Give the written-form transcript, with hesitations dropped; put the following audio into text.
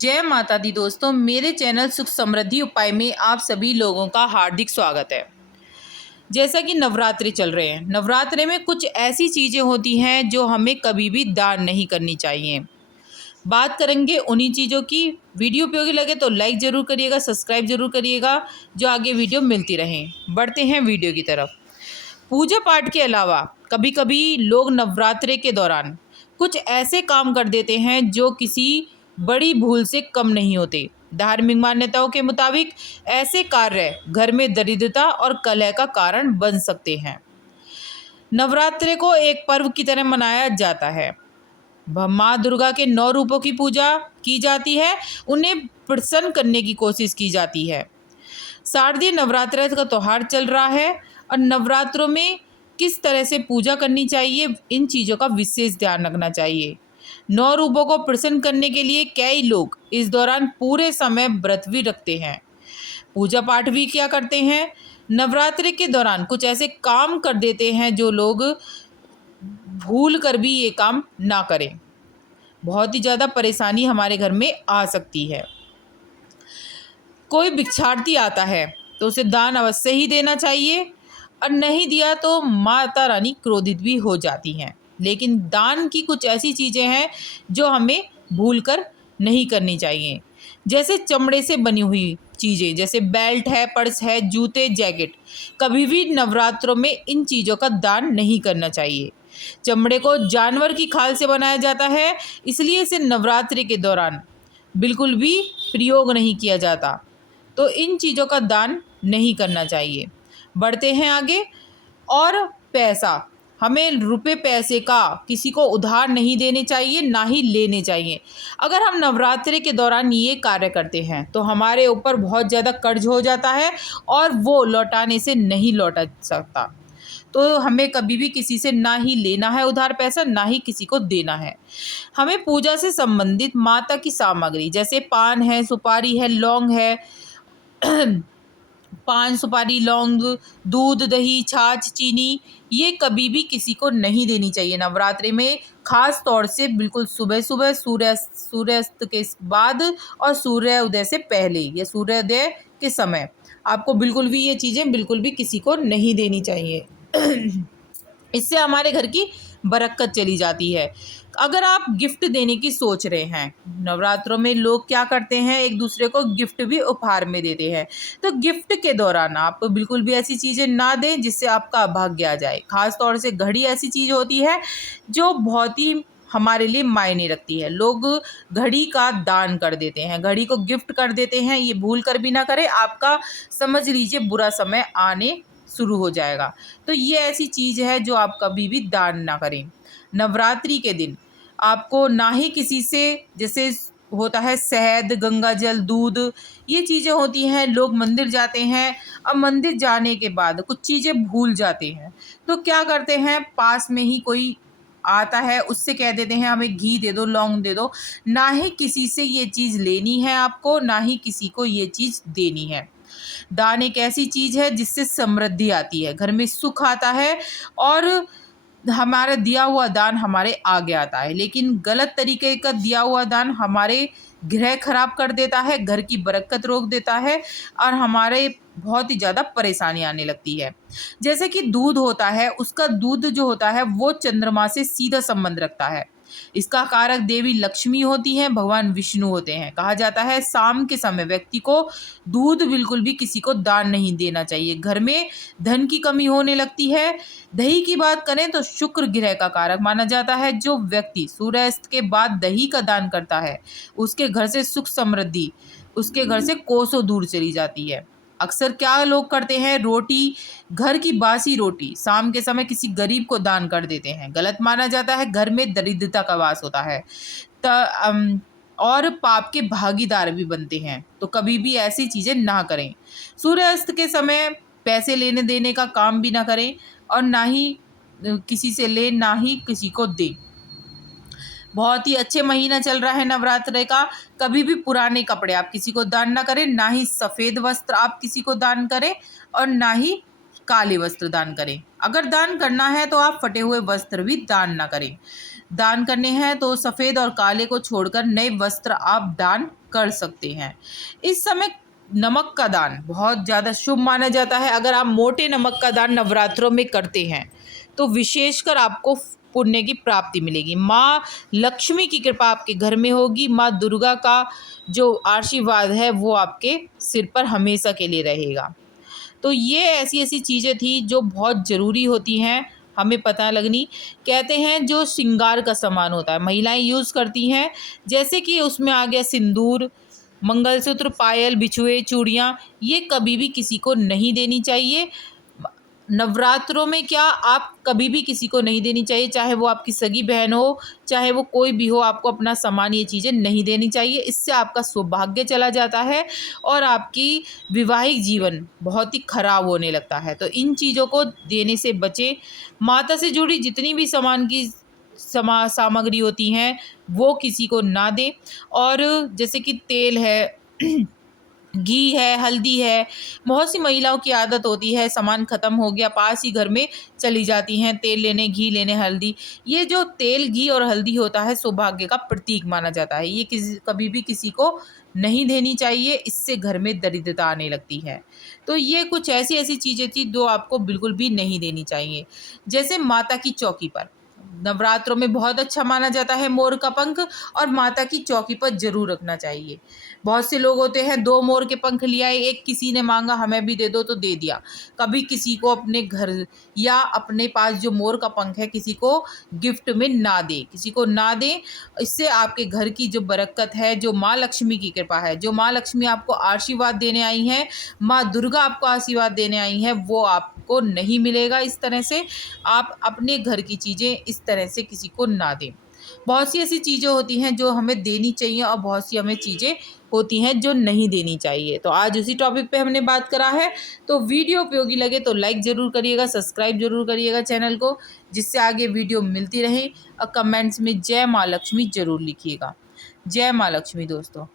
जय माता दी दोस्तों, मेरे चैनल सुख समृद्धि उपाय में आप सभी लोगों का हार्दिक स्वागत है। जैसा कि नवरात्रि चल रहे हैं, नवरात्रि में कुछ ऐसी चीज़ें होती हैं जो हमें कभी भी दान नहीं करनी चाहिए। बात करेंगे उन्हीं चीज़ों की। वीडियो उपयोगी लगे तो लाइक ज़रूर करिएगा, सब्सक्राइब ज़रूर करिएगा, जो आगे वीडियो मिलती रहें। बढ़ते हैं वीडियो की तरफ। पूजा पाठ के अलावा कभी कभी लोग नवरात्रि के दौरान कुछ ऐसे काम कर देते हैं जो किसी बड़ी भूल से कम नहीं होते। धार्मिक मान्यताओं के मुताबिक ऐसे कार्य घर में दरिद्रता और कलह का कारण बन सकते हैं। नवरात्रि को एक पर्व की तरह मनाया जाता है। माँ दुर्गा के 9 रूपों की पूजा की जाती है, उन्हें प्रसन्न करने की कोशिश की जाती है। शारदीय नवरात्र का त्यौहार चल रहा है और नवरात्रों में किस तरह से पूजा करनी चाहिए, इन चीज़ों का विशेष ध्यान रखना चाहिए। 9 रूपों को प्रसन्न करने के लिए कई लोग इस दौरान पूरे समय व्रत भी रखते हैं, पूजा पाठ भी क्या करते हैं। नवरात्रि के दौरान कुछ ऐसे काम कर देते हैं जो लोग भूल कर भी ये काम ना करें। बहुत ही ज़्यादा परेशानी हमारे घर में आ सकती है। कोई भिक्षार्थी आता है तो उसे दान अवश्य ही देना चाहिए, और नहीं दिया तो माता रानी क्रोधित भी हो जाती हैं। लेकिन दान की कुछ ऐसी चीज़ें हैं जो हमें भूल कर नहीं करनी चाहिए। जैसे चमड़े से बनी हुई चीज़ें, जैसे बेल्ट है, पर्स है, जूते, जैकेट, कभी भी नवरात्रों में इन चीज़ों का दान नहीं करना चाहिए। चमड़े को जानवर की खाल से बनाया जाता है, इसलिए इसे नवरात्रि के दौरान बिल्कुल भी प्रयोग नहीं किया जाता, तो इन चीज़ों का दान नहीं करना चाहिए। बढ़ते हैं आगे। और पैसा, हमें रुपए पैसे का किसी को उधार नहीं देने चाहिए, ना ही लेने चाहिए। अगर हम नवरात्रि के दौरान ये कार्य करते हैं तो हमारे ऊपर बहुत ज़्यादा कर्ज हो जाता है और वो लौटाने से नहीं लौटा सकता। तो हमें कभी भी किसी से ना ही लेना है उधार पैसा, ना ही किसी को देना है। हमें पूजा से संबंधित माता की सामग्री, जैसे पान है, सुपारी है, लौंग है, पान, सुपारी, लौंग, दूध, दही, छाछ, चीनी, ये कभी भी किसी को नहीं देनी चाहिए नवरात्रि में। खास तौर से बिल्कुल सुबह सुबह, सूर्यास्त के बाद और सूर्योदय से पहले या सूर्योदय के समय आपको बिल्कुल भी ये चीज़ें बिल्कुल भी किसी को नहीं देनी चाहिए। इससे हमारे घर की बरकत चली जाती है। अगर आप गिफ्ट देने की सोच रहे हैं, नवरात्रों में लोग क्या करते हैं, एक दूसरे को गिफ्ट भी उपहार में देते हैं। तो गिफ्ट के दौरान आप बिल्कुल भी ऐसी चीज़ें ना दें जिससे आपका भाग्य आ जाए। खास तौर से घड़ी ऐसी चीज़ होती है जो बहुत ही हमारे लिए मायने रखती है। लोग घड़ी का दान कर देते हैं, घड़ी को गिफ्ट कर देते हैं। ये भूल कर भी ना करें, आपका समझ लीजिए बुरा समय आने शुरू हो जाएगा। तो ये ऐसी चीज़ है जो आप कभी भी दान ना करें। नवरात्रि के दिन आपको ना ही किसी से, जैसे होता है शहद, गंगा जल, दूध, ये चीज़ें होती हैं। लोग मंदिर जाते हैं और मंदिर जाने के बाद कुछ चीज़ें भूल जाते हैं, तो क्या करते हैं, पास में ही कोई आता है उससे कह देते हैं हमें घी दे दो, लौंग दे दो। ना ही किसी से ये चीज़ लेनी है आपको, ना ही किसी को ये चीज़ देनी है। दान एक ऐसी चीज़ है जिससे समृद्धि आती है, घर में सुख आता है, और हमारा दिया हुआ दान हमारे आगे आता है। लेकिन गलत तरीके का दिया हुआ दान हमारे गृह खराब कर देता है, घर की बरकत रोक देता है, और हमारे बहुत ही ज़्यादा परेशानी आने लगती है। जैसे कि दूध होता है, उसका दूध जो होता है वो चंद्रमा से सीधा संबंध रखता है। इसका कारक देवी लक्ष्मी होती हैं, भगवान विष्णु होते हैं। कहा जाता है शाम के समय व्यक्ति को दूध बिल्कुल भी किसी को दान नहीं देना चाहिए, घर में धन की कमी होने लगती है। दही की बात करें तो शुक्र ग्रह का कारक माना जाता है। जो व्यक्ति सूर्यास्त के बाद दही का दान करता है, उसके घर से सुख समृद्धि उसके घर से कोसों दूर चली जाती है। अक्सर क्या लोग करते हैं, रोटी, घर की बासी रोटी शाम के समय किसी गरीब को दान कर देते हैं। गलत माना जाता है, घर में दरिद्रता का वास होता है, और पाप के भागीदार भी बनते हैं। तो कभी भी ऐसी चीज़ें ना करें। सूर्यास्त के समय पैसे लेने देने का काम भी ना करें, और ना ही किसी से ले, ना ही किसी को दें। बहुत ही अच्छे महीना चल रहा है नवरात्रि का। कभी भी पुराने कपड़े आप किसी को दान ना करें, ना ही सफ़ेद वस्त्र आप किसी को दान करें, और ना ही काले वस्त्र दान करें। अगर दान करना है तो आप फटे हुए वस्त्र भी दान ना करें। दान करने हैं तो सफ़ेद और काले को छोड़कर नए वस्त्र आप दान कर सकते हैं। इस समय नमक का दान बहुत ज़्यादा शुभ माना जाता है। अगर आप मोटे नमक का दान नवरात्रों में करते हैं तो विशेषकर आपको पुण्य की प्राप्ति मिलेगी। माँ लक्ष्मी की कृपा आपके घर में होगी। माँ दुर्गा का जो आशीर्वाद है वो आपके सिर पर हमेशा के लिए रहेगा। तो ये ऐसी-ऐसी चीज़ें थी जो बहुत ज़रूरी होती हैं हमें पता लगनी। कहते हैं जो श्रृंगार का सामान होता है महिलाएँ यूज़ करती हैं, जैसे कि उसमें आ गया सिंदूर, मंगलसूत्र, पायल, बिछुए, चूड़ियाँ, ये कभी भी किसी को नहीं देनी चाहिए। नवरात्रों में क्या आप कभी भी किसी को नहीं देनी चाहिए, चाहे वो आपकी सगी बहन हो, चाहे वो कोई भी हो, आपको अपना सामान ये चीज़ें नहीं देनी चाहिए। इससे आपका सौभाग्य चला जाता है और आपकी वैवाहिक जीवन बहुत ही खराब होने लगता है। तो इन चीज़ों को देने से बचें। माता से जुड़ी जितनी भी सामान की सामग्री होती हैं, वो किसी को ना दें। और जैसे कि तेल है घी है, हल्दी है, बहुत सी महिलाओं की आदत होती है सामान ख़त्म हो गया, पास ही घर में चली जाती हैं तेल लेने, घी लेने, हल्दी। ये जो तेल, घी और हल्दी होता है सौभाग्य का प्रतीक माना जाता है। ये कभी भी किसी को नहीं देनी चाहिए, इससे घर में दरिद्रता आने लगती है। तो ये कुछ ऐसी-ऐसी चीज़ें थी जो आपको बिल्कुल भी नहीं देनी चाहिए। जैसे माता की चौकी पर नवरात्रों में बहुत अच्छा माना जाता है मोर का पंख, और माता की चौकी पर ज़रूर रखना चाहिए। बहुत से लोग होते हैं 2 मोर के पंख ले आए, एक किसी ने माँगा हमें भी दे दो तो दे दिया। कभी किसी को अपने घर या अपने पास जो मोर का पंख है किसी को गिफ्ट में ना दें, किसी को ना दें। इससे आपके घर की जो बरकत है, जो माँ लक्ष्मी की कृपा है, जो माँ लक्ष्मी आपको आशीर्वाद देने आई हैं, माँ दुर्गा आपको आशीर्वाद देने आई हैं, वो आपको नहीं मिलेगा। इस तरह से आप अपने घर की चीज़ें इस तरह से किसी को ना दें। बहुत सी ऐसी चीज़ें होती हैं जो हमें देनी चाहिए और बहुत सी हमें चीज़ें होती हैं जो नहीं देनी चाहिए। तो आज उसी टॉपिक पे हमने बात करा है। तो वीडियो उपयोगी लगे तो लाइक ज़रूर करिएगा, सब्सक्राइब ज़रूर करिएगा चैनल को, जिससे आगे वीडियो मिलती रहे। और कमेंट्स में जय माँ लक्ष्मी ज़रूर लिखिएगा। जय माँ लक्ष्मी दोस्तों।